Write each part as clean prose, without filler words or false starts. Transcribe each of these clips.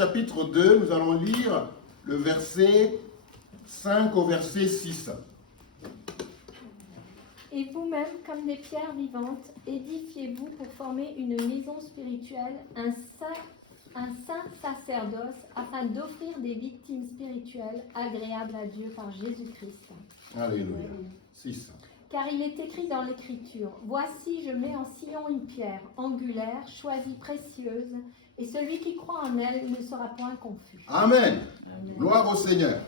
chapitre 2, nous allons lire le verset 5 au verset 6. Et vous-même, comme des pierres vivantes, édifiez-vous pour former une maison spirituelle, un saint sacerdoce, afin d'offrir des victimes spirituelles agréables à Dieu par Jésus-Christ. Alléluia. 6. Car il est écrit dans l'Écriture, « Voici, je mets en Sion une pierre angulaire, choisie précieuse, et celui qui croit en elle ne sera point confus. » Amen. Amen. Gloire au Seigneur.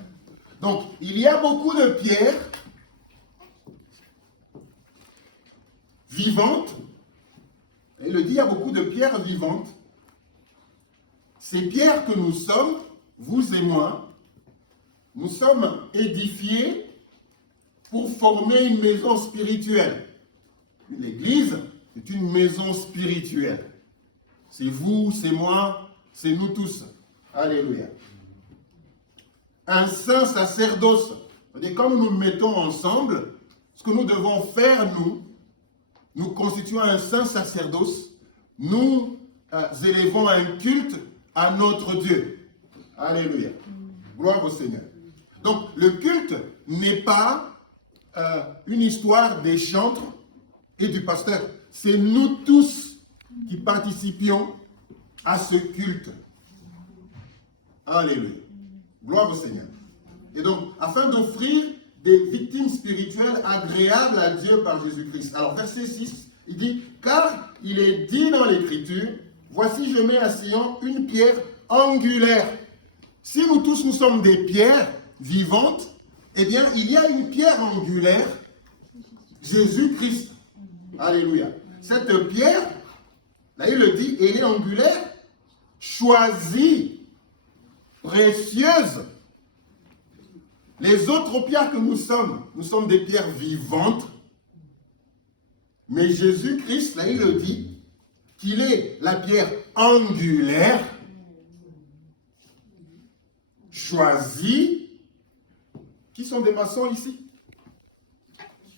Donc, il y a beaucoup de pierres vivantes. Il le dit, il y a beaucoup de pierres vivantes. Ces pierres que nous sommes, vous et moi, nous sommes édifiés pour former une maison spirituelle. L'Église est une maison spirituelle. C'est vous, c'est moi, c'est nous tous. Alléluia. Un saint sacerdoce. C'est-à-dire, quand nous nous mettons ensemble, ce que nous devons faire, nous constituons un saint sacerdoce. Nous élevons un culte à notre Dieu. Alléluia. Gloire au Seigneur. Donc, le culte n'est pas une histoire des chantres et du pasteur. C'est nous tous qui participions à ce culte. Alléluia. Gloire au Seigneur. Et donc, afin d'offrir des victimes spirituelles agréables à Dieu par Jésus-Christ. Alors, verset 6, il dit, « Car il est dit dans l'Écriture, voici je mets à Sion une pierre angulaire. » Si nous tous nous sommes des pierres vivantes, eh bien, il y a une pierre angulaire, Jésus-Christ. Alléluia. Cette pierre, là il le dit, elle est angulaire, choisie, précieuse. Les autres pierres que nous sommes des pierres vivantes. Mais Jésus-Christ, là il le dit, qu'il est la pierre angulaire, choisie. Qui sont des maçons ici?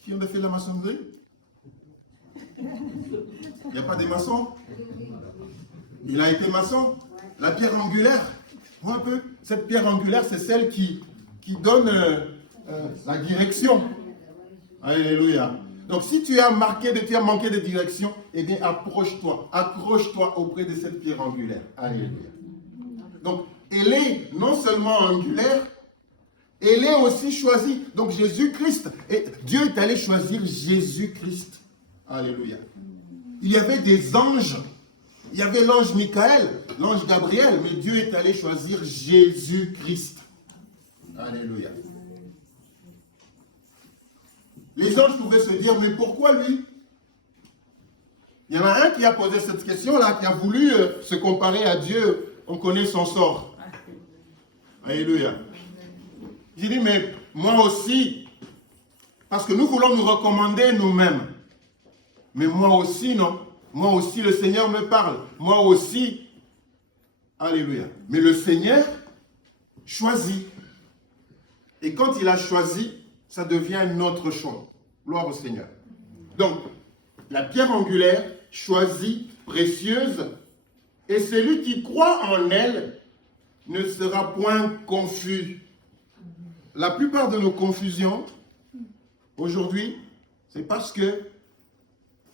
Qui ont fait la maçonnerie? Il n'y a pas des maçons? Il a été maçon. La pierre angulaire, vois un peu, cette pierre angulaire, c'est celle qui donne la direction. Alléluia. Donc si tu as manqué de direction, eh bien approche-toi, accroche-toi auprès de cette pierre angulaire. Alléluia. Donc elle est non seulement angulaire, elle est aussi choisie. Donc Jésus-Christ, et Dieu est allé choisir Jésus-Christ. Alléluia. Il y avait des anges. Il y avait l'ange Michael, l'ange Gabriel, mais Dieu est allé choisir Jésus-Christ. Alléluia. Les anges pouvaient se dire, mais pourquoi lui? Il y en a un qui a posé cette question-là, qui a voulu se comparer à Dieu. On connaît son sort. Alléluia. J'ai dit, mais moi aussi, parce que nous voulons nous recommander nous-mêmes. Mais moi aussi, non. Moi aussi, le Seigneur me parle. Moi aussi. Alléluia. Mais le Seigneur choisit. Et quand il a choisi, ça devient notre choix. Gloire au Seigneur. Donc, la pierre angulaire, choisie, précieuse, et celui qui croit en elle ne sera point confus. La plupart de nos confusions, aujourd'hui, c'est parce que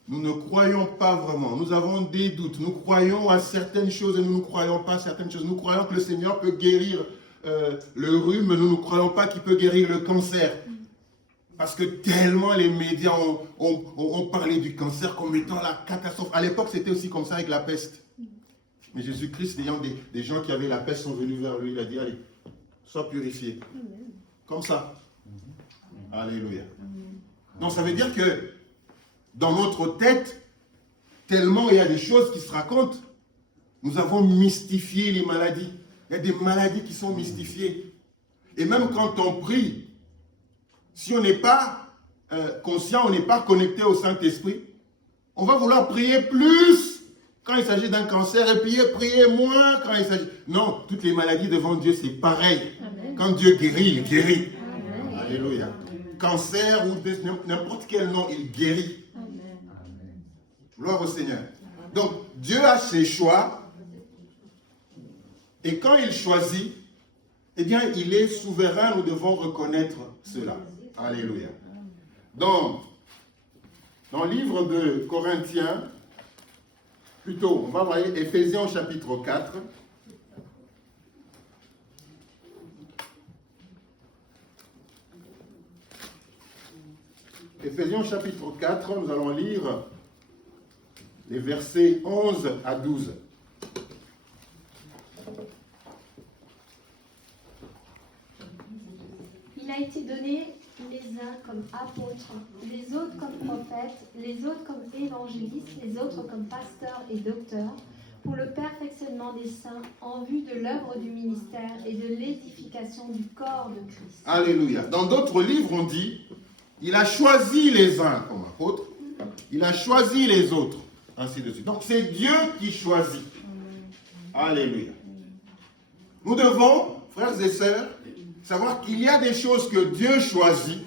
nous ne croyons pas vraiment. Nous avons des doutes. Nous croyons à certaines choses et nous ne croyons pas à certaines choses. Nous croyons que le Seigneur peut guérir le rhume, mais nous ne croyons pas qu'il peut guérir le cancer. Parce que tellement les médias ont parlé du cancer comme étant la catastrophe. À l'époque, c'était aussi comme ça avec la peste. Mais Jésus-Christ, ayant des gens qui avaient la peste sont venus vers lui. Il a dit, allez, sois purifié. Comme ça. Alléluia. Donc ça veut dire que dans notre tête, tellement il y a des choses qui se racontent, nous avons mystifié les maladies. Il y a des maladies qui sont mystifiées. Et même quand on prie, si on n'est pas conscient, on n'est pas connecté au Saint-Esprit, on va vouloir prier plus quand il s'agit d'un cancer et prier moins quand il s'agit... Non, toutes les maladies devant Dieu, c'est pareil. Amen. Quand Dieu guérit, il guérit. Amen. Alléluia. Cancer ou n'importe quel nom, il guérit. Amen. Gloire au Seigneur. Donc, Dieu a ses choix. Et quand il choisit, eh bien, il est souverain, nous devons reconnaître cela. Alléluia. Donc, dans le livre de Corinthiens, plutôt, on va voir Éphésiens chapitre 4. Éphésiens chapitre 4, nous allons lire les versets 11 à 12. Il a été donné les uns comme apôtres, les autres comme prophètes, les autres comme évangélistes, les autres comme pasteurs et docteurs, pour le perfectionnement des saints en vue de l'œuvre du ministère et de l'édification du corps de Christ. Alléluia. Dans d'autres livres, on dit, il a choisi les uns comme apôtres, il a choisi les autres, ainsi de suite. Donc c'est Dieu qui choisit. Alléluia. Nous devons, frères et sœurs, savoir qu'il y a des choses que Dieu choisit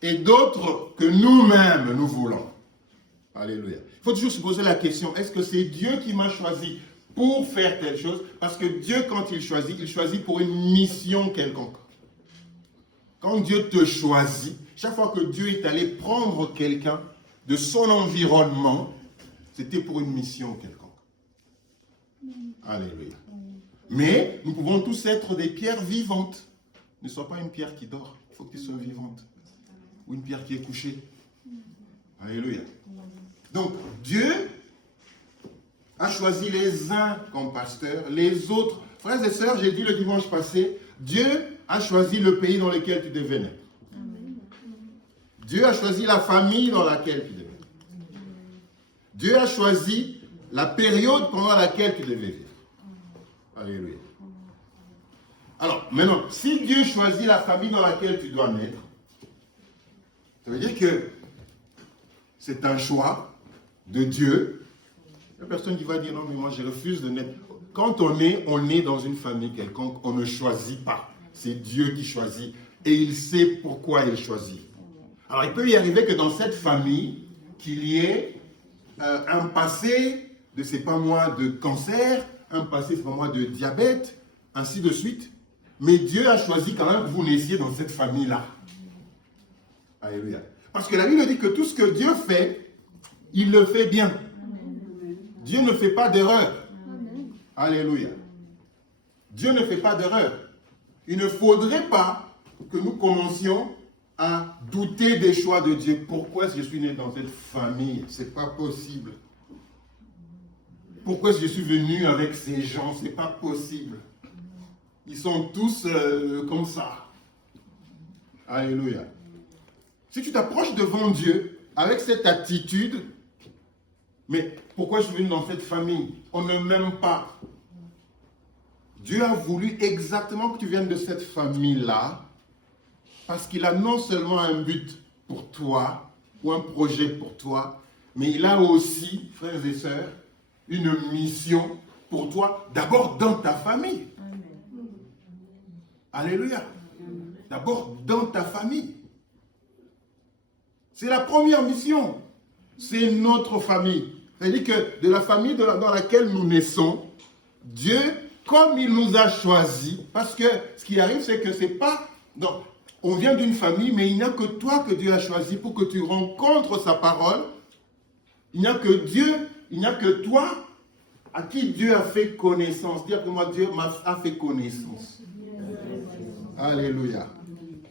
et d'autres que nous-mêmes nous voulons. Alléluia. Il faut toujours se poser la question, est-ce que c'est Dieu qui m'a choisi pour faire telle chose? Parce que Dieu, quand il choisit pour une mission quelconque. Quand Dieu te choisit, chaque fois que Dieu est allé prendre quelqu'un de son environnement, c'était pour une mission quelconque. Alléluia. Mais nous pouvons tous être des pierres vivantes. Ne sois pas une pierre qui dort. Il faut que tu sois vivante. Ou une pierre qui est couchée. Alléluia. Donc, Dieu a choisi les uns comme pasteurs, les autres. Frères et sœurs, j'ai dit le dimanche passé, Dieu a choisi le pays dans lequel tu devais naître. Dieu a choisi la famille dans laquelle tu devais naître. Dieu a choisi la période pendant laquelle tu devais vivre. Alléluia. Alors, maintenant, si Dieu choisit la famille dans laquelle tu dois naître, ça veut dire que c'est un choix de Dieu. Il n'y a personne qui va dire non, mais moi je refuse de naître. Quand on est dans une famille quelconque, on ne choisit pas. C'est Dieu qui choisit. Et il sait pourquoi il choisit. Alors, il peut y arriver que dans cette famille, qu'il y ait un passé de, c'est pas moi, de cancer, un passé, c'est pas moi, de diabète, ainsi de suite. Mais Dieu a choisi quand même que vous naissiez dans cette famille-là. Alléluia. Parce que la Bible dit que tout ce que Dieu fait, il le fait bien. Dieu ne fait pas d'erreur. Alléluia. Dieu ne fait pas d'erreur. Il ne faudrait pas que nous commencions à douter des choix de Dieu. Pourquoi je suis né dans cette famille? Ce n'est pas possible. Pourquoi je suis venu avec ces gens? Ce n'est pas possible. Ils sont tous comme ça. Alléluia. Si tu t'approches devant Dieu avec cette attitude, mais pourquoi je suis venu dans cette famille? On ne m'aime pas. Dieu a voulu exactement que tu viennes de cette famille-là, parce qu'il a non seulement un but pour toi, ou un projet pour toi, mais il a aussi, frères et sœurs, une mission pour toi, d'abord dans ta famille. Amen. Alléluia. D'abord dans ta famille. C'est la première mission. C'est notre famille. C'est-à-dire que de la famille dans laquelle nous naissons, Dieu, comme il nous a choisis, parce que ce qui arrive, c'est que c'est pas... Donc, on vient d'une famille, mais il n'y a que toi que Dieu a choisi pour que tu rencontres sa parole. Il n'y a que Dieu, il n'y a que toi à qui Dieu a fait connaissance. Dire que moi, Dieu a fait connaissance. Alléluia.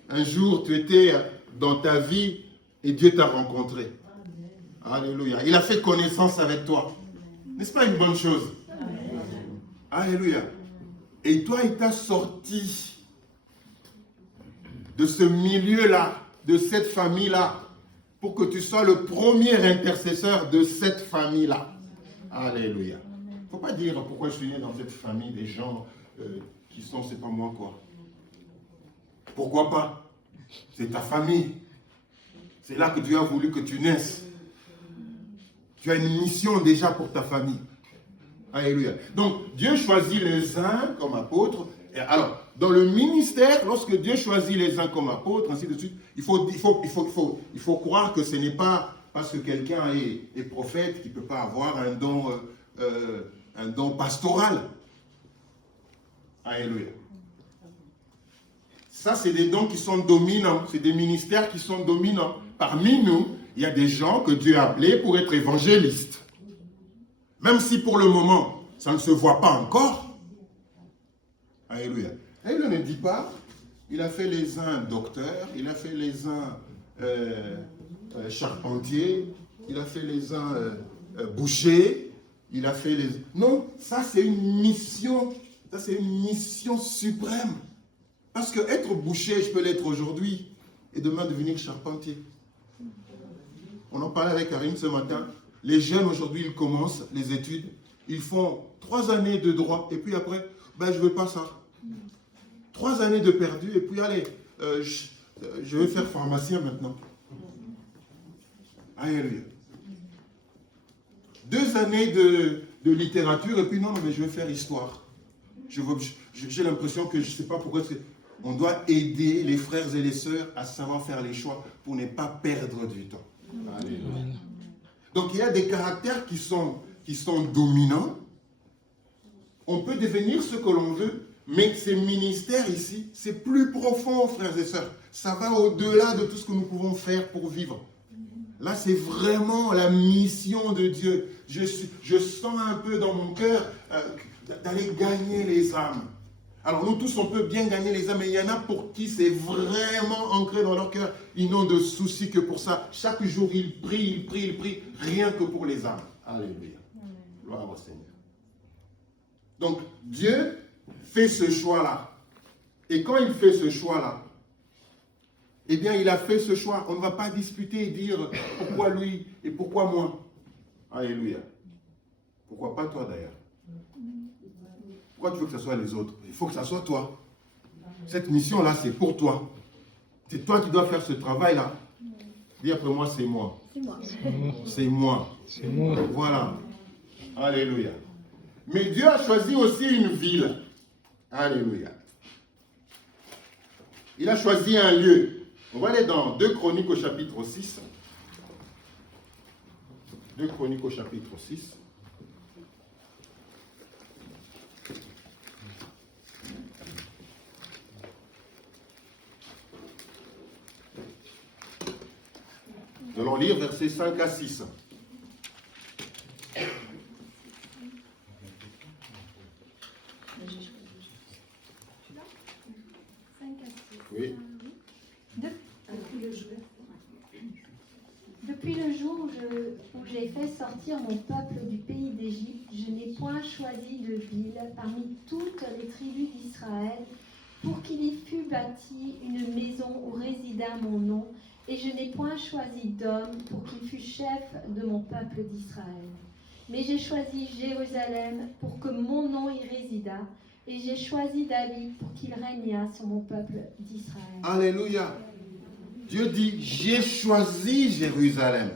Un jour, tu étais dans ta vie et Dieu t'a rencontré. Alléluia. Il a fait connaissance avec toi. N'est-ce pas une bonne chose? Alléluia. Et toi, il t'a sorti de ce milieu-là, de cette famille-là, pour que tu sois le premier intercesseur de cette famille-là. Alléluia. Il ne faut pas dire pourquoi je suis né dans cette famille des gens qui sont, c'est pas moi quoi. Pourquoi pas? C'est ta famille. C'est là que Dieu a voulu que tu naisses. Tu as une mission déjà pour ta famille. Alléluia. Donc, Dieu choisit les uns comme apôtres. Et alors, dans le ministère, lorsque Dieu choisit les uns comme apôtres, ainsi de suite, il faut croire que ce n'est pas parce que quelqu'un est prophète qu'il ne peut pas avoir un don un don pastoral. Alléluia. Ça, c'est des dons qui sont dominants. C'est des ministères qui sont dominants. Parmi nous, il y a des gens que Dieu a appelés pour être évangélistes. Même si pour le moment, ça ne se voit pas encore. Alléluia. Et il ne dit pas, il a fait les uns docteurs, il a fait les uns charpentiers, il a fait les uns bouchers, il a fait les... Non, ça c'est une mission, ça c'est une mission suprême. Parce que être boucher, je peux l'être aujourd'hui, et demain devenir charpentier. On en parlait avec Karim ce matin. Les jeunes aujourd'hui, ils commencent les études, ils font 3 années de droit, et puis après, ben je ne veux pas ça. 3 années de perdu, et puis allez, je vais faire pharmacien maintenant. Alléluia. 2 années de littérature, et puis non, mais je vais faire histoire. J'ai l'impression que je ne sais pas pourquoi on doit aider les frères et les sœurs à savoir faire les choix pour ne pas perdre du temps. Alléluia. Donc il y a des caractères qui sont dominants. On peut devenir ce que l'on veut, mais ces ministères ici, c'est plus profond, frères et sœurs. Ça va au-delà de tout ce que nous pouvons faire pour vivre. Là, c'est vraiment la mission de Dieu. Je sens un peu dans mon cœur d'aller gagner les âmes. Alors nous tous, on peut bien gagner les âmes, mais il y en a pour qui c'est vraiment ancré dans leur cœur. Ils n'ont de soucis que pour ça. Chaque jour, ils prient, rien que pour les âmes. Alléluia. Gloire au Seigneur. Donc, Dieu fait ce choix-là. Et quand il fait ce choix-là, eh bien, il a fait ce choix. On ne va pas discuter et dire pourquoi lui et pourquoi moi. Alléluia. Pourquoi pas toi d'ailleurs? Pourquoi tu veux que ce soit les autres? Il faut que ce soit toi. Cette mission-là, c'est pour toi. C'est toi qui dois faire ce travail-là. Dis après moi, c'est moi. C'est moi. C'est moi. C'est moi. Voilà. Alléluia. Mais Dieu a choisi aussi une ville. Alléluia. Il a choisi un lieu. On va aller dans 2 Chroniques au chapitre 6. 2 Chroniques au chapitre 6. Nous allons lire versets 5 à 6. Oui. Depuis le jour où j'ai fait sortir mon peuple du pays d'Égypte, je n'ai point choisi de ville parmi toutes les tribus d'Israël pour qu'il y fût bâtie une maison où résidât mon nom, et je n'ai point choisi d'homme pour qu'il fût chef de mon peuple d'Israël. Mais j'ai choisi Jérusalem pour que mon nom y résidât, et j'ai choisi David pour qu'il régnât sur mon peuple d'Israël. Alléluia. Dieu dit, j'ai choisi Jérusalem.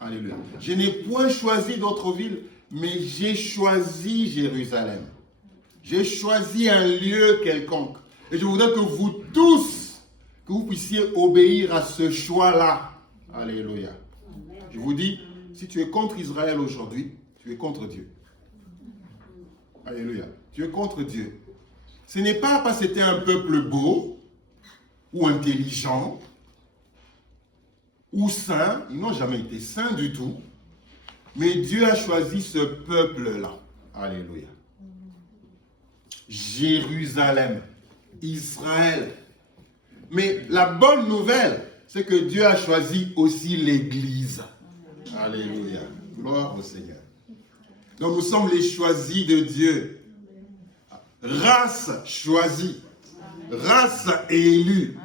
Alléluia. Je n'ai point choisi d'autres villes, mais j'ai choisi Jérusalem. J'ai choisi un lieu quelconque. Et je voudrais que vous tous, que vous puissiez obéir à ce choix-là. Alléluia. Je vous dis, si tu es contre Israël aujourd'hui, tu es contre Dieu. Alléluia. Tu es contre Dieu. Ce n'est pas parce que c'était un peuple beau, ou intelligent, ou saint. Ils n'ont jamais été saints du tout. Mais Dieu a choisi ce peuple-là. Alléluia. Jérusalem, Israël. Mais la bonne nouvelle, c'est que Dieu a choisi aussi l'Église. Alléluia. Gloire au Seigneur. Donc nous sommes les choisis de Dieu. Race choisie. Race élue.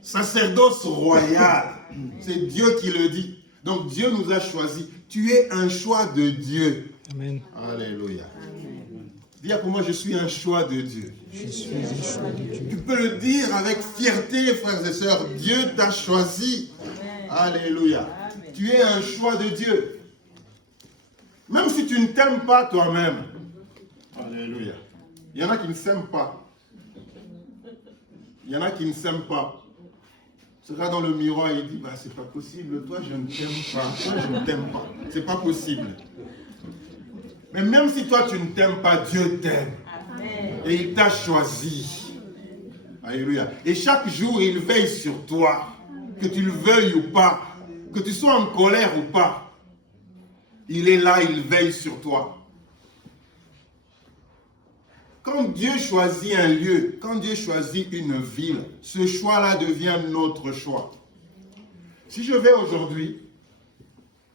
Sacerdoce royal. C'est Dieu qui le dit. Donc Dieu nous a choisis. Tu es un choix de Dieu. Amen. Alléluia. Dis pour moi, je suis un choix de Dieu. Je suis un choix de Dieu. Tu peux le dire avec fierté, frères et sœurs. Dieu t'a choisi. Alléluia. Tu es un choix de Dieu. Même si tu ne t'aimes pas toi-même. Alléluia. Il y en a qui ne s'aiment pas. Il y en a qui ne s'aiment pas. Se regarde dans le miroir et il dit, bah, c'est pas possible, toi je ne t'aime pas. Toi je ne t'aime pas. C'est pas possible. Mais même si toi tu ne t'aimes pas, Dieu t'aime. Amen. Et il t'a choisi. Alléluia. Et chaque jour, il veille sur toi. Que tu le veuilles ou pas. Que tu sois en colère ou pas. Il est là, il veille sur toi. Quand Dieu choisit un lieu, quand Dieu choisit une ville, ce choix-là devient notre choix. Si je vais aujourd'hui,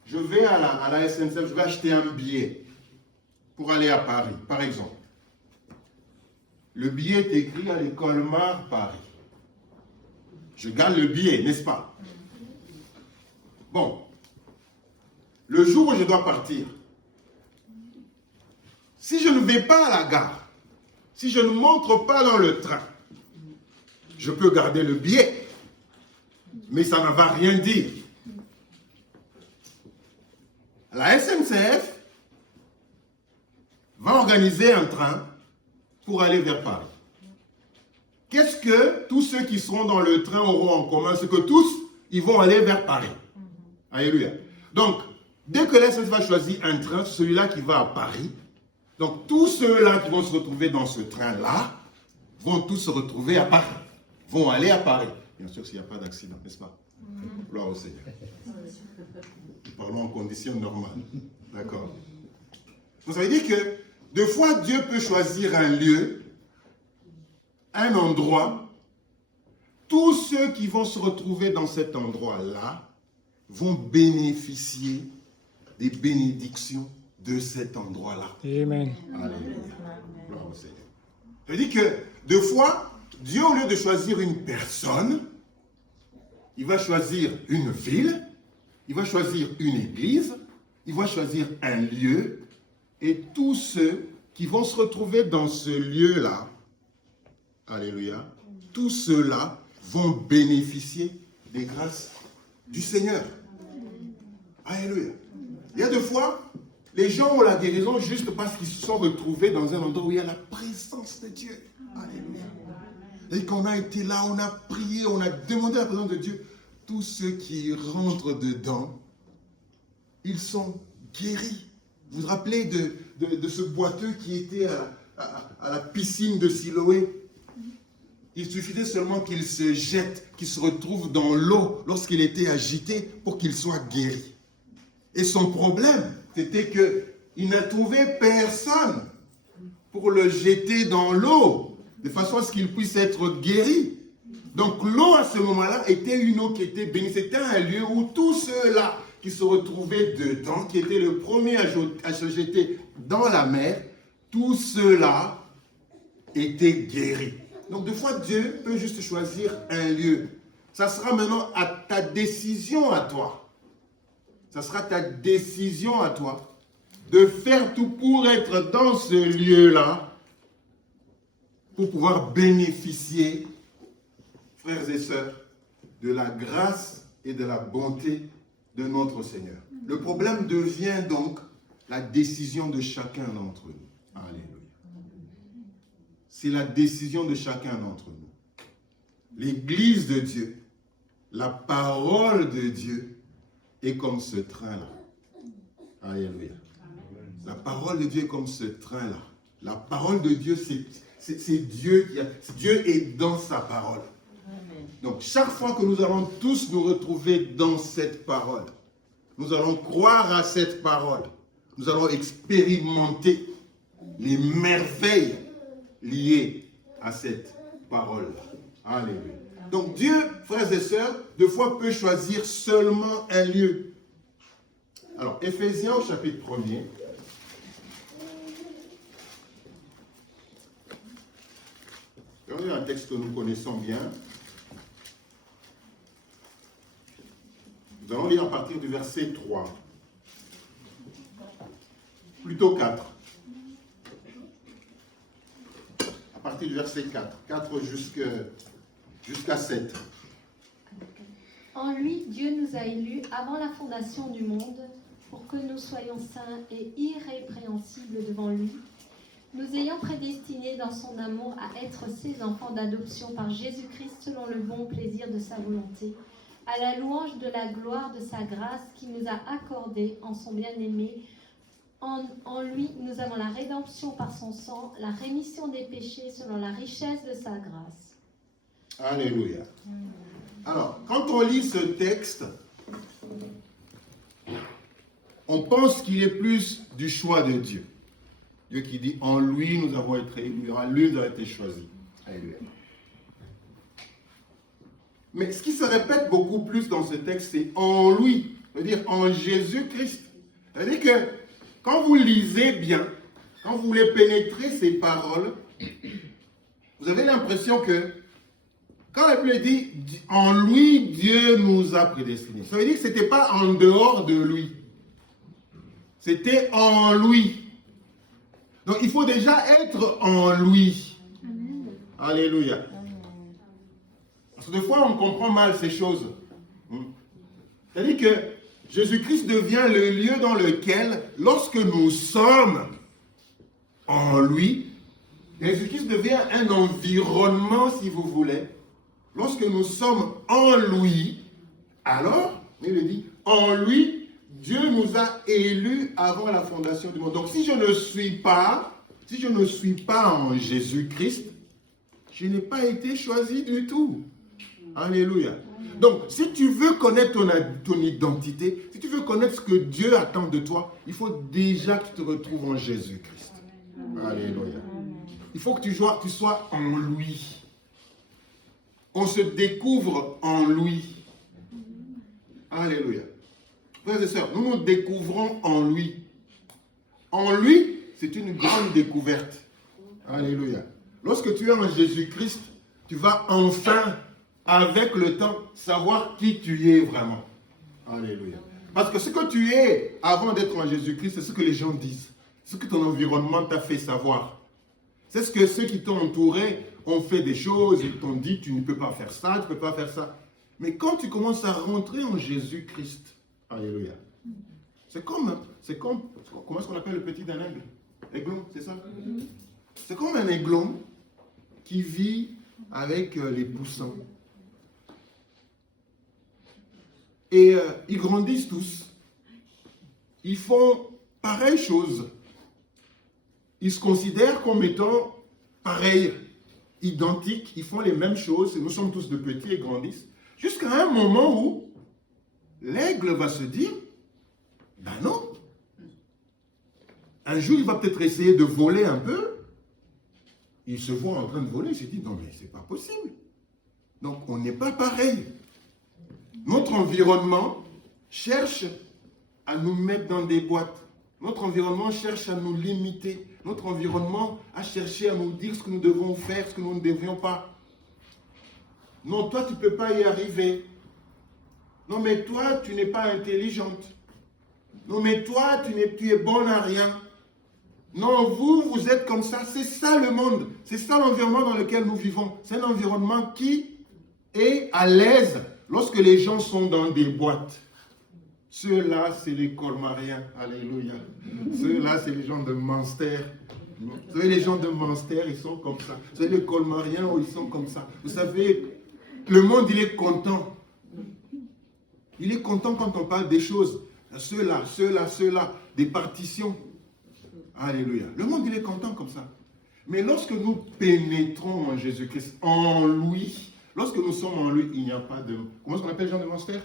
je vais à la SNCF, je vais acheter un billet pour aller à Paris, par exemple. Le billet est écrit à l'école Mar Paris. Je gagne le billet, n'est-ce pas? Bon. Le jour où je dois partir, si je ne vais pas à la gare, si je ne montre pas dans le train, je peux garder le billet, mais ça ne va rien dire. La SNCF va organiser un train pour aller vers Paris. Qu'est-ce que tous ceux qui seront dans le train auront en commun? C'est que tous, ils vont aller vers Paris. Alléluia. Donc, dès que la SNCF va choisir un train, celui-là qui va à Paris, donc tous ceux-là qui vont se retrouver dans ce train-là, vont tous se retrouver à Paris, vont aller à Paris. Bien sûr s'il n'y a pas d'accident, n'est-ce pas? Gloire au Seigneur. Parlons en conditions normales. D'accord. Donc ça veut dire que, des fois, Dieu peut choisir un lieu, un endroit. Tous ceux qui vont se retrouver dans cet endroit-là vont bénéficier des bénédictions de cet endroit-là. Amen. Alléluia. Gloire au Seigneur. Ça veut dire que, des fois, Dieu, au lieu de choisir une personne, il va choisir une ville, il va choisir une église, il va choisir un lieu, et tous ceux qui vont se retrouver dans ce lieu-là, alléluia, tous ceux-là vont bénéficier des grâces du Seigneur. Alléluia. Il y a des fois, les gens ont la guérison juste parce qu'ils se sont retrouvés dans un endroit où il y a la présence de Dieu. Alléluia. Et qu'on a été là, on a prié, on a demandé la présence de Dieu. Tous ceux qui rentrent dedans, ils sont guéris. Vous vous rappelez de ce boiteux qui était à la piscine de Siloé? Il suffisait seulement qu'il se jette, qu'il se retrouve dans l'eau lorsqu'il était agité pour qu'il soit guéri. Et son problème, c'était qu'il n'a trouvé personne pour le jeter dans l'eau, de façon à ce qu'il puisse être guéri. Donc l'eau à ce moment-là était une eau qui était bénie. C'était un lieu où tous ceux-là qui se retrouvaient dedans, qui étaient le premier à se jeter dans la mer, tous ceux-là étaient guéris. Donc des fois, Dieu peut juste choisir un lieu. Ça sera maintenant à ta décision à toi. Ça sera ta décision à toi de faire tout pour être dans ce lieu-là, pour pouvoir bénéficier, frères et sœurs, de la grâce et de la bonté de notre Seigneur. Le problème devient donc la décision de chacun d'entre nous. Alléluia. C'est la décision de chacun d'entre nous. L'Église de Dieu, la parole de Dieu est comme ce train-là. Alléluia. La parole de Dieu est comme ce train-là. La parole de Dieu, c'est Dieu qui a... Dieu est dans sa parole. Donc, chaque fois que nous allons tous nous retrouver dans cette parole, nous allons croire à cette parole, nous allons expérimenter les merveilles liées à cette parole-là. Alléluia. Donc, Dieu, frères et sœurs, des fois peut choisir seulement un lieu. Alors, Éphésiens au chapitre 1er. C'est un texte que nous connaissons bien. Nous allons lire à partir du verset 3. Plutôt 4. À partir du verset 4. 4 jusqu'à 7. En lui, Dieu nous a élus avant la fondation du monde pour que nous soyons saints et irrépréhensibles devant lui, nous ayant prédestinés dans son amour à être ses enfants d'adoption par Jésus-Christ selon le bon plaisir de sa volonté, à la louange de la gloire de sa grâce qui nous a accordé en son bien-aimé En lui, nous avons la rédemption par son sang, la rémission des péchés selon la richesse de sa grâce. Alléluia. Alors, quand on lit ce texte, on pense qu'il est plus du choix de Dieu. Dieu qui dit, en lui nous avons été élus, en lui nous avons été choisis. Alléluia. Mais ce qui se répète beaucoup plus dans ce texte, c'est en lui, c'est-à-dire en Jésus-Christ. C'est-à-dire que quand vous lisez bien, quand vous voulez pénétrer ces paroles, vous avez l'impression que quand la Bible dit en lui, Dieu nous a prédestinés, ça veut dire que ce n'était pas en dehors de lui. C'était en lui. Donc il faut déjà être en lui. Amen. Alléluia. Parce que des fois on comprend mal ces choses. C'est-à-dire que Jésus-Christ devient le lieu dans lequel, lorsque nous sommes en lui, Jésus-Christ devient un environnement, si vous voulez. Lorsque nous sommes en lui, alors, il dit, en lui, Dieu nous a élus avant la fondation du monde. Donc si je ne suis pas en Jésus-Christ, je n'ai pas été choisi du tout. Alléluia. Donc, si tu veux connaître ton identité, si tu veux connaître ce que Dieu attend de toi, il faut déjà que tu te retrouves en Jésus-Christ. Alléluia. Il faut que tu sois en lui. On se découvre en lui. Alléluia. Frères et sœurs, nous nous découvrons en lui. En lui, c'est une grande découverte. Alléluia. Lorsque tu es en Jésus-Christ, tu vas enfin, avec le temps, savoir qui tu es vraiment. Alléluia. Parce que ce que tu es avant d'être en Jésus-Christ, c'est ce que les gens disent. Ce que ton environnement t'a fait savoir. C'est ce que ceux qui t'ont entouré ont fait des choses et t'ont dit tu ne peux pas faire ça, tu ne peux pas faire ça. Mais quand tu commences à rentrer en Jésus-Christ, alléluia, c'est comme, comment est-ce qu'on appelle le petit d'un aigle? Aiglon, c'est ça? C'est comme un aiglon qui vit avec les poussins. Et ils grandissent tous. Ils font pareille chose. Ils se considèrent comme étant pareils, identiques. Ils font les mêmes choses. Nous sommes tous de petits et grandissent. Jusqu'à un moment où l'aigle va se dire, ben non. Un jour, il va peut-être essayer de voler un peu. Il se voit en train de voler. Il se dit, non mais c'est pas possible. Donc on n'est pas pareil. Notre environnement cherche à nous mettre dans des boîtes. Notre environnement cherche à nous limiter. Notre environnement a cherché à nous dire ce que nous devons faire, ce que nous ne devrions pas. Non, toi, tu ne peux pas y arriver. Non, mais toi, tu n'es pas intelligente. Non, mais toi, tu es bonne à rien. Non, vous êtes comme ça. C'est ça le monde. C'est ça l'environnement dans lequel nous vivons. C'est un environnement qui est à l'aise lorsque les gens sont dans des boîtes. Ceux-là, c'est les colmariens. Alléluia. Ceux-là, c'est les gens de Munster. Vous savez, les gens de Munster, ils sont comme ça. Vous savez, les colmariens, ils sont comme ça. Vous savez, le monde, il est content. Il est content quand on parle des choses. Ceux-là, des partitions. Alléluia. Le monde, il est content comme ça. Mais lorsque nous pénétrons en Jésus-Christ, en lui, lorsque nous sommes en lui, il n'y a pas de... Comment est-ce qu'on appelle les gens de Munster?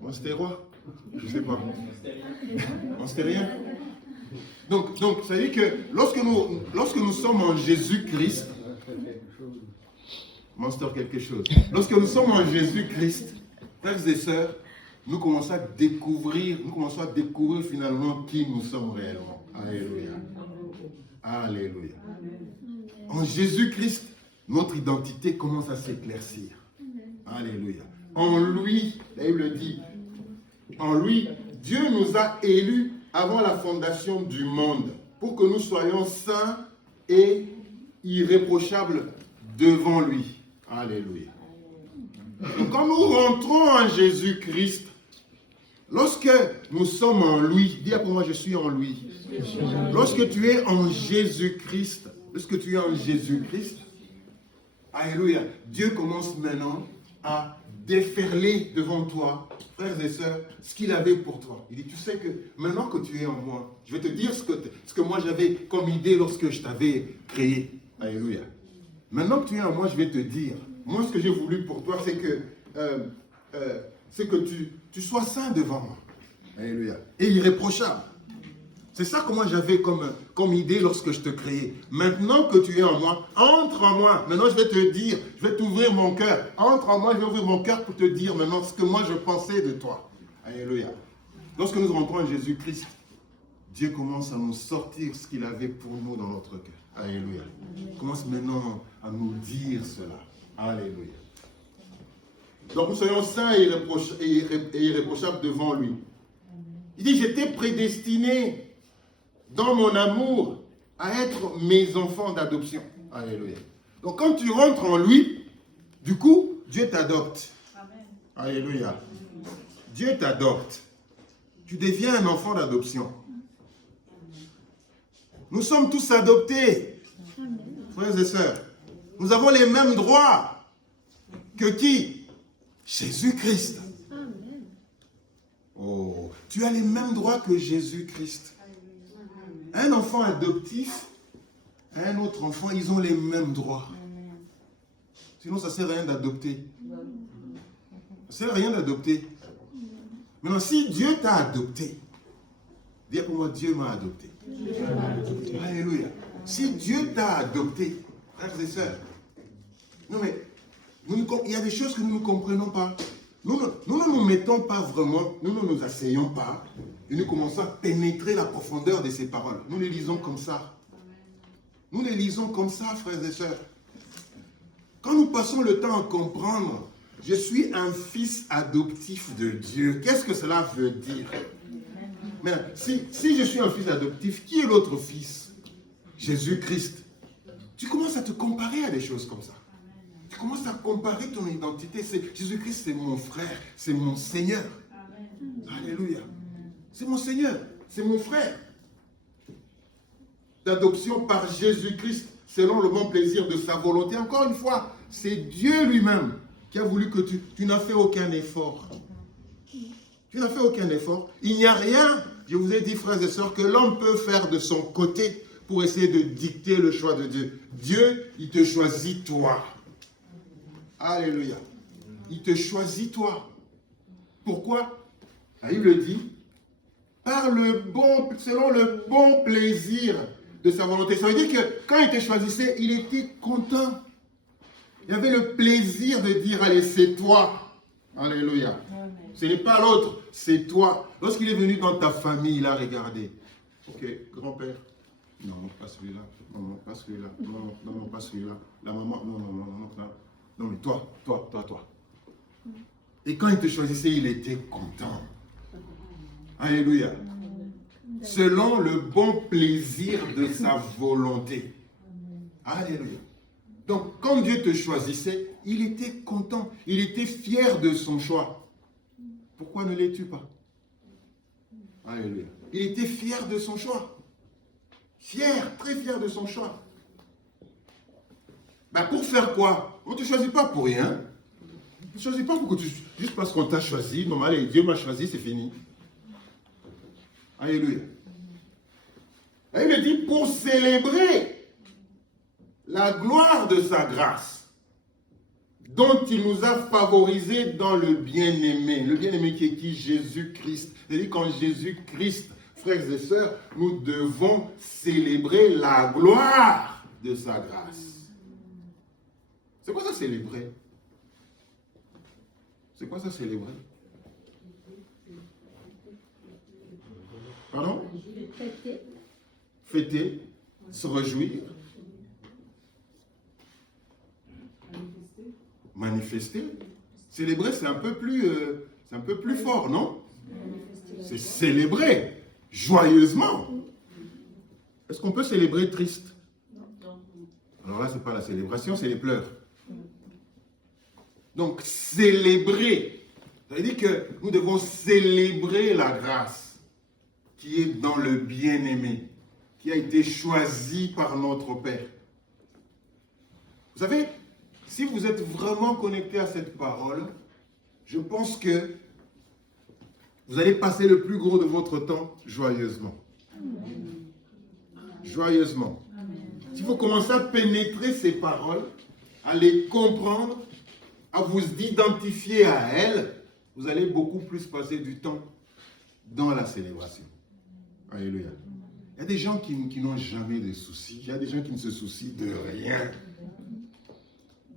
Monstérois? Je ne sais pas. Monstérien? Donc, ça veut dire que lorsque nous sommes en Jésus-Christ, Monster quelque chose. Lorsque nous sommes en Jésus-Christ, frères et sœurs, nous commençons à découvrir finalement qui nous sommes réellement. Alléluia. Alléluia. En Jésus-Christ, notre identité commence à s'éclaircir. Alléluia. En lui, la Bible dit, en lui, Dieu nous a élus avant la fondation du monde pour que nous soyons saints et irréprochables devant lui. Alléluia. Donc, quand nous rentrons en Jésus-Christ, lorsque nous sommes en lui, dis après moi, je suis en lui. Lorsque tu es en Jésus-Christ, alléluia, Dieu commence maintenant à déferler devant toi, frères et sœurs, ce qu'il avait pour toi. Il dit, tu sais que maintenant que tu es en moi, je vais te dire ce que moi j'avais comme idée lorsque je t'avais créé. Alléluia. Maintenant que tu es en moi, je vais te dire, moi ce que j'ai voulu pour toi, c'est que tu sois saint devant moi. Alléluia. Et irréprochable. C'est ça que moi j'avais comme idée lorsque je te créais. Maintenant que tu es en moi, entre en moi. Maintenant je vais te dire, je vais t'ouvrir mon cœur. Entre en moi, je vais ouvrir mon cœur pour te dire maintenant ce que moi je pensais de toi. Alléluia. Lorsque nous rentrons en Jésus-Christ, Dieu commence à nous sortir ce qu'il avait pour nous dans notre cœur. Alléluia. Il commence maintenant à nous dire cela. Alléluia. Donc nous soyons saints et irréprochables devant lui. Il dit, j'étais prédestiné dans mon amour à être mes enfants d'adoption. Alléluia. Donc quand tu rentres en lui, du coup, Dieu t'adopte. Alléluia. Dieu t'adopte. Tu deviens un enfant d'adoption. Nous sommes tous adoptés. Frères et sœurs, nous avons les mêmes droits que qui? Jésus-Christ. Oh, tu as les mêmes droits que Jésus-Christ. Un enfant adoptif, un autre enfant, ils ont les mêmes droits. Sinon, ça ne sert à rien d'adopter. Ça ne sert à rien d'adopter. Maintenant, si Dieu t'a adopté, dis pour moi, Dieu m'a adopté. Alléluia. Si Dieu t'a adopté, frères et sœurs, non mais, il y a des choses que nous ne comprenons pas. Nous ne nous mettons pas vraiment, nous ne nous asseyons pas et nous commençons à pénétrer la profondeur de ces paroles. Nous les lisons comme ça. Nous les lisons comme ça, frères et sœurs. Quand nous passons le temps à comprendre, je suis un fils adoptif de Dieu, qu'est-ce que cela veut dire? Mais si je suis un fils adoptif, qui est l'autre fils? Jésus-Christ. Tu commences à te comparer à des choses comme ça. Tu commences à comparer ton identité. Jésus-Christ, c'est mon frère, c'est mon Seigneur. Alléluia. C'est mon Seigneur, c'est mon frère. D'adoption par Jésus-Christ, selon le bon plaisir de sa volonté. Encore une fois, c'est Dieu lui-même qui a voulu que tu n'as fait aucun effort. Tu n'as fait aucun effort. Il n'y a rien, je vous ai dit, frères et sœurs, que l'homme peut faire de son côté pour essayer de dicter le choix de Dieu. Dieu, il te choisit toi. Alléluia. Il te choisit toi. Pourquoi? Il le dit, selon le bon plaisir de sa volonté. Ça veut dire que quand il te choisissait, il était content. Il avait le plaisir de dire, allez, c'est toi. Alléluia. Amen. Ce n'est pas l'autre, c'est toi. Lorsqu'il est venu dans ta famille, il a regardé. Ok, grand-père. Non, pas celui-là. Non, pas celui-là. Non, pas celui-là. La maman, non. Non, mais toi. Et quand il te choisissait, il était content. Alléluia. Selon le bon plaisir de sa volonté. Alléluia. Donc, quand Dieu te choisissait, il était content. Il était fier de son choix. Pourquoi ne l'es-tu pas? Alléluia. Il était fier de son choix. Fier, très fier de son choix. Pour faire quoi? On ne te choisit pas pour rien. On ne te choisit pas pour que juste parce qu'on t'a choisi. Non, allez, Dieu m'a choisi, c'est fini. Alléluia. Et il dit pour célébrer la gloire de sa grâce, dont il nous a favorisés dans le bien-aimé. Le bien-aimé qui est qui? Jésus-Christ. C'est-à-dire qu'en Jésus-Christ, frères et sœurs, nous devons célébrer la gloire de sa grâce. C'est quoi ça célébrer? C'est quoi ça célébrer? Pardon? Fêter, se réjouir. Manifester. Célébrer, c'est un peu plus fort, non? C'est célébrer joyeusement. Est-ce qu'on peut célébrer triste? Alors là, ce n'est pas la célébration, c'est les pleurs. Donc, célébrer. Ça veut dire que nous devons célébrer la grâce qui est dans le bien-aimé, qui a été choisi par notre Père. Vous savez, si vous êtes vraiment connecté à cette parole, je pense que vous allez passer le plus gros de votre temps joyeusement. Joyeusement. Si vous commencez à pénétrer ces paroles, à les comprendre, à vous identifier à elles, vous allez beaucoup plus passer du temps dans la célébration. Alléluia. Il y a des gens qui n'ont jamais de soucis. Il y a des gens qui ne se soucient de rien.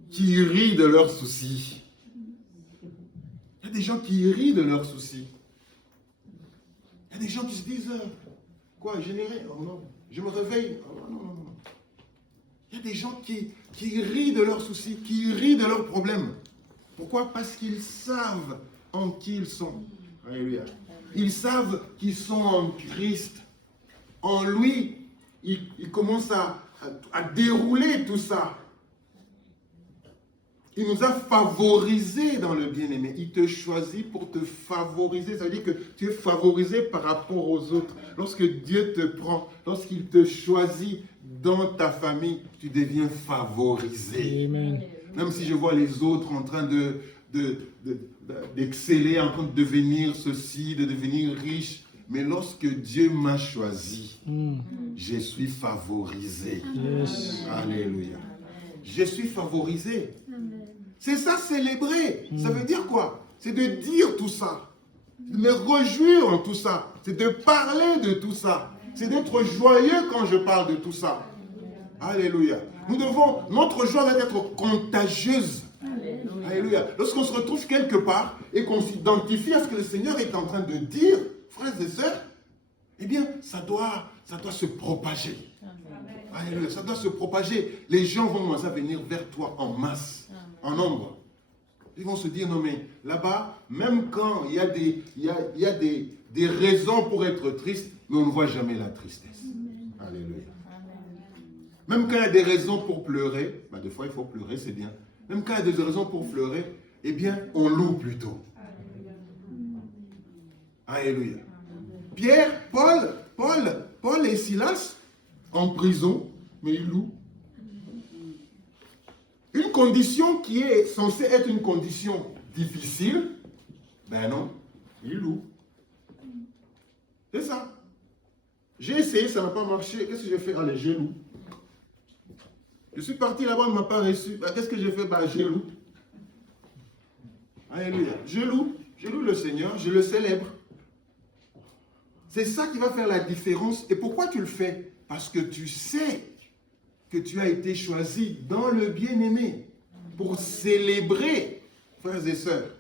Qui rient de leurs soucis. Il y a des gens qui rient de leurs soucis. Il y a des gens qui se disent, quoi, je n'ai rien. Oh non, je me réveille. Oh non, non, non. Il y a des gens qui rient de leurs soucis, qui rient de leurs problèmes. Pourquoi? Parce qu'ils savent en qui ils sont. Alléluia. Ils savent qu'ils sont en Christ. En lui, ils commencent à dérouler tout ça. Il nous a favorisés dans le bien-aimé. Il te choisit pour te favoriser. Ça veut dire que tu es favorisé par rapport aux autres. Lorsque Dieu te prend, lorsqu'il te choisit dans ta famille, tu deviens favorisé. Amen. Même si je vois les autres en train d'exceller, en train de devenir ceci, de devenir riche. Mais lorsque Dieu m'a choisi, je suis favorisé. Yes. Alléluia. Je suis favorisé. Amen. C'est ça, célébrer. Ça veut dire quoi? C'est de dire tout ça. De me réjouir en tout ça. C'est de parler de tout ça. C'est d'être joyeux quand je parle de tout ça. Alléluia. Notre joie doit être contagieuse. Alléluia. Lorsqu'on se retrouve quelque part et qu'on s'identifie à ce que le Seigneur est en train de dire, frères et sœurs, eh bien, ça doit se propager. Alléluia. Ça doit se propager. Les gens vont commencer à venir vers toi en masse, en nombre. Ils vont se dire, non mais là-bas, même quand il y a des raisons pour être triste, mais on ne voit jamais la tristesse. Alléluia. Même quand il y a des raisons pour pleurer, des fois il faut pleurer, c'est bien. Même quand il y a des raisons pour pleurer, eh bien, on loue plutôt. Alléluia. Pierre, Paul et Silas, en prison, mais ils louent. Une condition qui est censée être une condition difficile, ben non, ils louent. C'est ça. J'ai essayé, ça n'a pas marché. Qu'est-ce que j'ai fait? Allez, je loue. Je suis parti là-bas, on ne m'a pas reçu. Qu'est-ce que j'ai fait? Je loue. Alléluia. Je loue le Seigneur, je le célèbre. C'est ça qui va faire la différence. Et pourquoi tu le fais? Parce que tu sais que tu as été choisi dans le bien-aimé pour célébrer, frères et sœurs,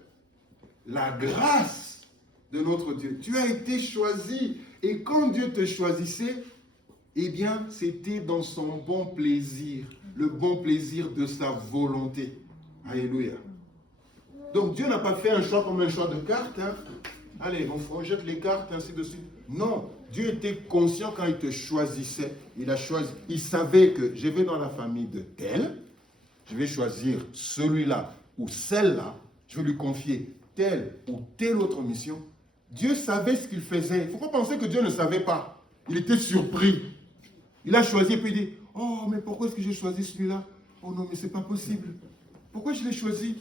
la grâce de notre Dieu. Tu as été choisi. Et quand Dieu te choisissait, eh bien, c'était dans son bon plaisir, le bon plaisir de sa volonté. Alléluia. Donc Dieu n'a pas fait un choix comme un choix de cartes. Allez, on jette les cartes, ainsi de suite. Non, Dieu était conscient quand il te choisissait. Il a choisi. Il savait que je vais dans la famille de tel, je vais choisir celui-là ou celle-là, je vais lui confier telle ou telle autre mission. Dieu savait ce qu'il faisait. Il ne faut pas penser que Dieu ne savait pas. Il était surpris. Il a choisi et puis il dit, oh, mais pourquoi est-ce que j'ai choisi celui-là? Oh non, mais ce n'est pas possible. Pourquoi je l'ai choisi?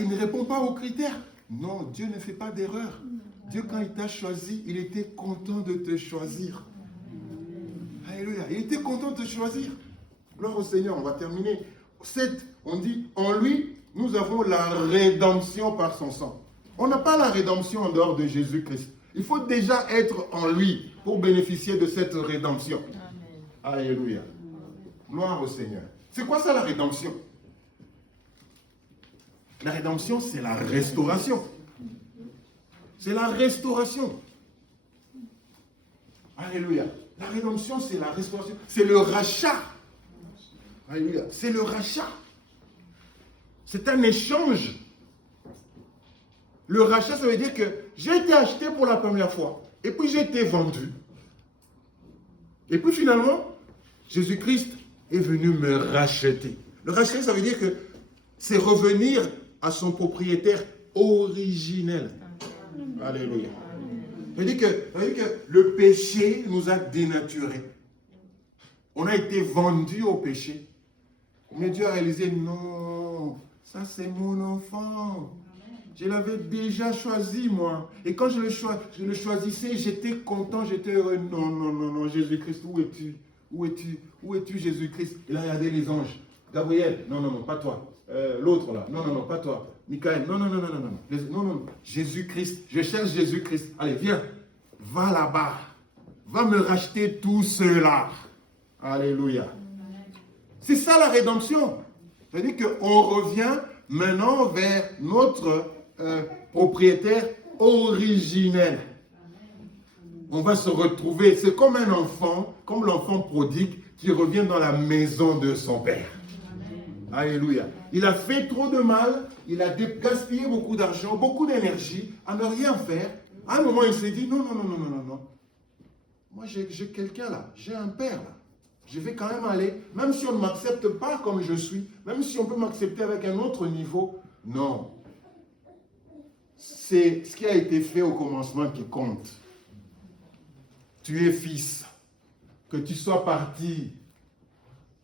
Il ne répond pas aux critères. Non, Dieu ne fait pas d'erreur. Dieu, quand il t'a choisi, il était content de te choisir. Alléluia. Il était content de te choisir. Gloire au Seigneur, on va terminer. 7, on dit, en lui, nous avons la rédemption par son sang. On n'a pas la rédemption en dehors de Jésus-Christ. Il faut déjà être en lui pour bénéficier de cette rédemption. Amen. Alléluia. Gloire au Seigneur. C'est quoi ça la rédemption? La rédemption, c'est la restauration. C'est la restauration. Alléluia. La rédemption, c'est la restauration. C'est le rachat. Alléluia. C'est le rachat. C'est un échange. Le rachat, ça veut dire que j'ai été acheté pour la première fois. Et puis j'ai été vendu. Et puis finalement, Jésus-Christ est venu me racheter. Le racheter, ça veut dire que c'est revenir à son propriétaire originel. Alléluia. Ça veut dire que le péché nous a dénaturés. On a été vendu au péché. Mais Dieu a réalisé, non, ça c'est mon enfant. Je l'avais déjà choisi, moi. Et quand je le choisissais, j'étais content, j'étais heureux. Non, non, non, non, Jésus-Christ, où es-tu? Où es-tu? Où es-tu, Jésus-Christ? Il a regardé les anges. Gabriel, non, non, non, pas toi. L'autre là, non, non, non, pas toi. Michael, non, non, non, non, non, non, non, non, Jésus-Christ, je cherche Jésus-Christ. Allez, viens, va là-bas. Va me racheter tout cela. Alléluia. C'est ça la rédemption. C'est-à-dire qu'on revient maintenant vers notre propriétaire originel. On va se retrouver, c'est comme un enfant, comme l'enfant prodigue qui revient dans la maison de son père. Alléluia. Il a fait trop de mal, il a gaspillé beaucoup d'argent, beaucoup d'énergie à ne rien faire. À un moment, il s'est dit, non, non, non, non, non, non, non. Moi, j'ai quelqu'un là, j'ai un père là. Je vais quand même aller, même si on ne m'accepte pas comme je suis, même si on peut m'accepter avec un autre niveau. Non. C'est ce qui a été fait au commencement qui compte. Tu es fils. Que tu sois parti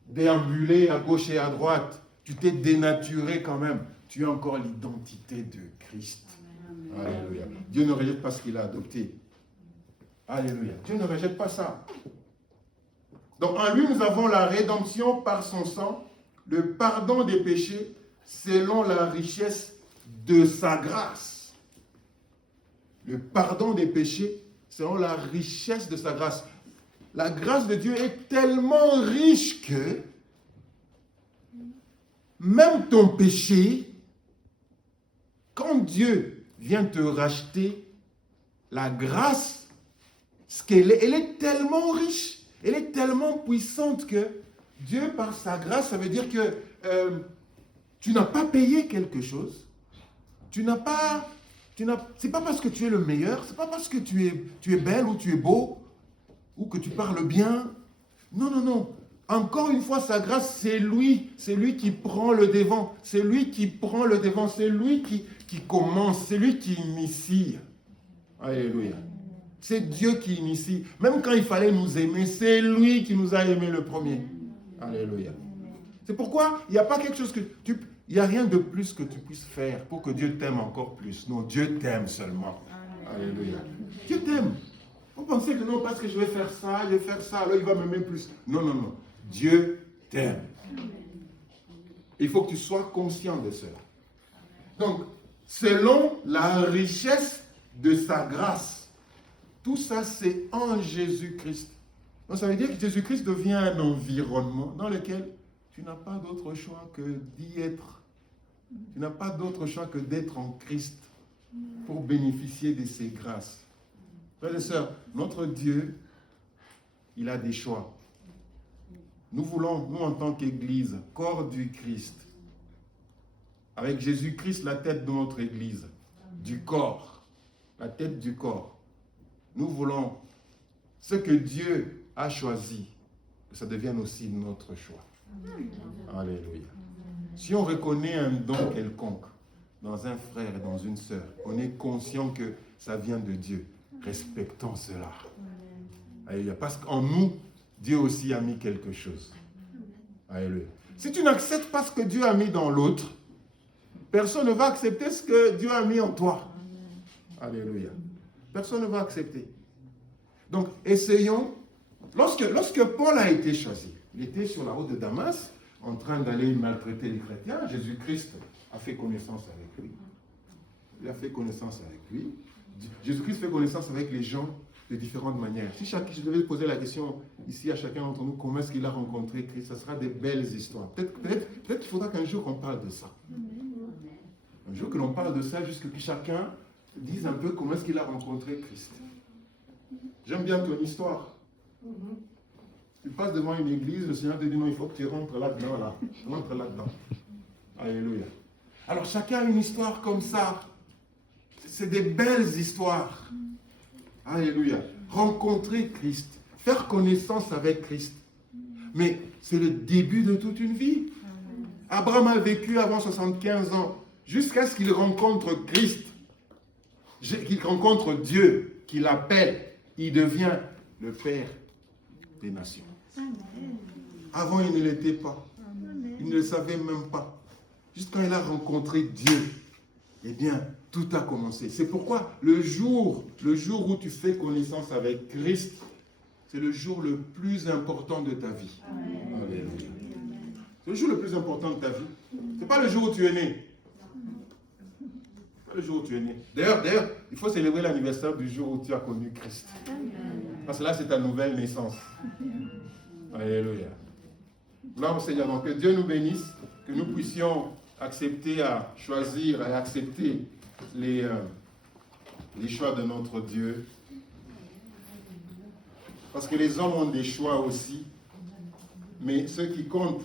déambuler à gauche et à droite, tu t'es dénaturé quand même. Tu as encore l'identité de Christ. Alléluia. Dieu ne rejette pas ce qu'il a adopté. Alléluia. Dieu ne rejette pas ça. Donc en lui, nous avons la rédemption par son sang, le pardon des péchés selon la richesse de sa grâce. Le pardon des péchés selon la richesse de sa grâce. La grâce de Dieu est tellement riche que même ton péché, quand Dieu vient te racheter, la grâce, elle est tellement riche, elle est tellement puissante que Dieu, par sa grâce, ça veut dire que tu n'as pas payé quelque chose, c'est pas parce que tu es le meilleur, c'est pas parce que tu es belle ou tu es beau, ou que tu parles bien. Non, non, non. Encore une fois, sa grâce, c'est lui qui prend le devant. C'est lui qui prend le devant. C'est lui qui commence. C'est lui qui initie. Alléluia. C'est Dieu qui initie. Même quand il fallait nous aimer, c'est lui qui nous a aimés le premier. Alléluia. C'est pourquoi il n'y a pas quelque chose il n'y a rien de plus que tu puisses faire pour que Dieu t'aime encore plus. Non, Dieu t'aime seulement. Alléluia. Dieu t'aime. Vous pensez que non, parce que je vais faire ça, alors il va m'aimer plus. Non, non, non. Dieu t'aime. Il faut que tu sois conscient de cela. Donc, selon la richesse de sa grâce, tout ça, c'est en Jésus-Christ. Donc, ça veut dire que Jésus-Christ devient un environnement dans lequel tu n'as pas d'autre choix que d'y être. Tu n'as pas d'autre choix que d'être en Christ pour bénéficier de ses grâces. Frères et sœurs, notre Dieu, il a des choix. Nous voulons, nous en tant qu'Église, corps du Christ, avec Jésus-Christ, la tête de notre Église, du corps, la tête du corps. Nous voulons ce que Dieu a choisi, que ça devienne aussi notre choix. Alléluia. Si on reconnaît un don quelconque dans un frère et dans une sœur, on est conscient que ça vient de Dieu. Respectons cela. Alléluia. Parce qu'en nous, Dieu aussi a mis quelque chose. Alléluia. Si tu n'acceptes pas ce que Dieu a mis dans l'autre, personne ne va accepter ce que Dieu a mis en toi. Alléluia. Personne ne va accepter. Donc, essayons. Lorsque Paul a été choisi, il était sur la route de Damas, en train d'aller maltraiter les chrétiens. Jésus-Christ a fait connaissance avec lui. Il a fait connaissance avec lui. Jésus-Christ fait connaissance avec les gens de différentes manières. Si je devais poser la question ici à chacun d'entre nous, comment est-ce qu'il a rencontré Christ, ça sera des belles histoires. Peut-être qu'il faudra qu'un jour on parle de ça. Un jour que l'on parle de ça, jusqu'à que chacun dise un peu comment est-ce qu'il a rencontré Christ. J'aime bien ton histoire. Tu passes devant une église, le Seigneur te dit non, il faut que tu rentres là-dedans, là. Rentre là-dedans. Alléluia. Alors chacun a une histoire comme ça. C'est des belles histoires. Alléluia. Rencontrer Christ, faire connaissance avec Christ. Mais c'est le début de toute une vie. Abraham a vécu avant 75 ans, jusqu'à ce qu'il rencontre Christ, qu'il rencontre Dieu, qu'il appelle, il devient le Père des nations. Avant, il ne l'était pas. Il ne le savait même pas. Juste quand il a rencontré Dieu, eh bien, tout a commencé. C'est pourquoi le jour où tu fais connaissance avec Christ, c'est le jour le plus important de ta vie. Alléluia. C'est le jour le plus important de ta vie. Ce n'est pas le jour où tu es né. C'est pas le jour où tu es né. D'ailleurs, il faut célébrer l'anniversaire du jour où tu as connu Christ. Parce que là, c'est ta nouvelle naissance. Alléluia. Gloire au Seigneur. Donc, que Dieu nous bénisse, que nous puissions accepter à choisir et accepter les choix de notre Dieu. Parce que les hommes ont des choix aussi. Mais ce qui compte,